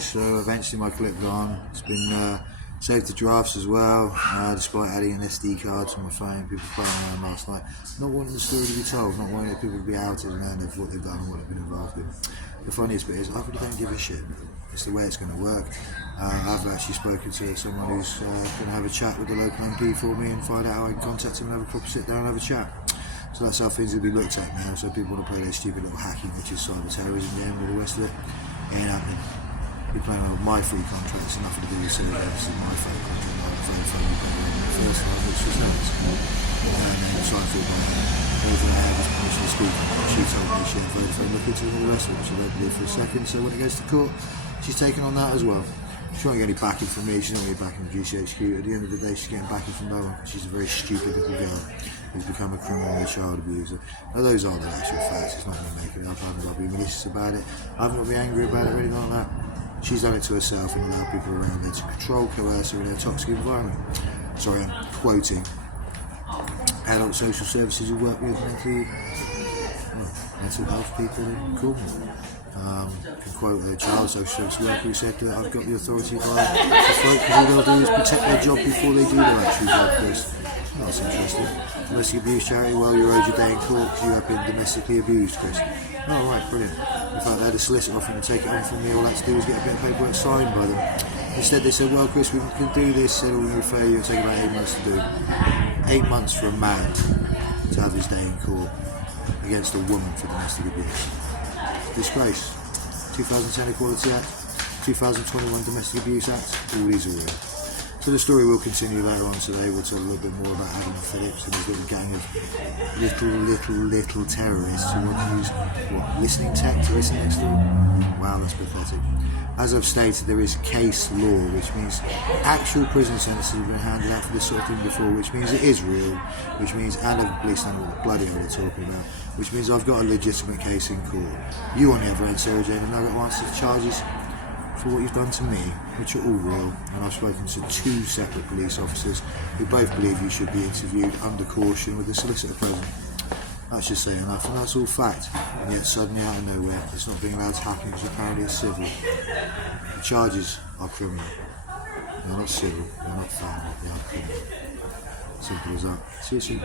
guys, so eventually my clip gone. It's been saved to drafts as well, despite adding an SD card to my phone. People playing around last night, not wanting the story to be told, not wanting people to be outed and learn of what they've done and what they've been involved in. The funniest bit is I really don't give a shit. It's the way it's going to work. I've actually spoken to someone who's going to have a chat with the local MP for me and find out how I can contact him and have a proper sit down and have a chat. So that's how things will be looked at now. So people want to play their stupid little hacking, which is cyber terrorism game, and all the rest of it. Ain't happening. We're playing on my free contracts, nothing to do with civil services. My phone contract, I had a very phone contract the first time, which was nice. And then signed for by her. Everything I had was permission to speak. She told me she had Vodafone look into it and all the rest of it, which I don't believe for a second. So when it goes to court, she's taken on that as well. She won't get any backing from me, she's not getting backing from GCHQ. At the end of the day, she's getting backing from no one. She's a very stupid little girl who's become a criminal and a child abuser. Now those are the actual facts, it's not going to make it up. I haven't got to be malicious about it, I haven't got to be angry about it or anything like that. She's done it to herself and allowed people around her to control, coerce her in a toxic environment. Sorry, I'm quoting adult social services who work with mental health people in Cornwall. Can quote a child social service worker who said that I've got the authority by the folk because all they'll do is protect their job before they do their actual job, Chris. Oh, that's interesting. Domestic abuse charity, well, you owed your day in court because you have been domestically abused, Chris. Oh, right, brilliant. In fact, they had a solicitor offering to take it on from me. All I had to do was get a bit of paperwork signed by them. Instead, they said, well, Chris, we can do this, said we'll refer you. It'll take about 8 months to do. 8 months for a man to have his day in court against a woman for domestic abuse. Disgrace. 2010 Equality Act, 2021 Domestic Abuse Act, all these are real. So the story will continue later on today. We'll talk a little bit more about Adam Phillips and his little gang of little terrorists who want to use listening tech to listen next door. Wow, that's pathetic. As I've stated, there is case law, which means actual prison sentences have been handed out for this sort of thing before, which means it is real, which means and the police know what the bloody hell they're talking about, which means I've got a legitimate case in court. You on the other end, Sarah Jane, have now got to answer the charges for what you've done to me, which are all real, and I've spoken to 2 separate police officers who both believe you should be interviewed under caution with the solicitor present. That's just saying enough, and that's all fact. And yet suddenly out of nowhere, it's not being allowed to happen because apparently it's civil. The charges are criminal. They're not civil, they're not family, they are criminal. Simple as that. See you soon.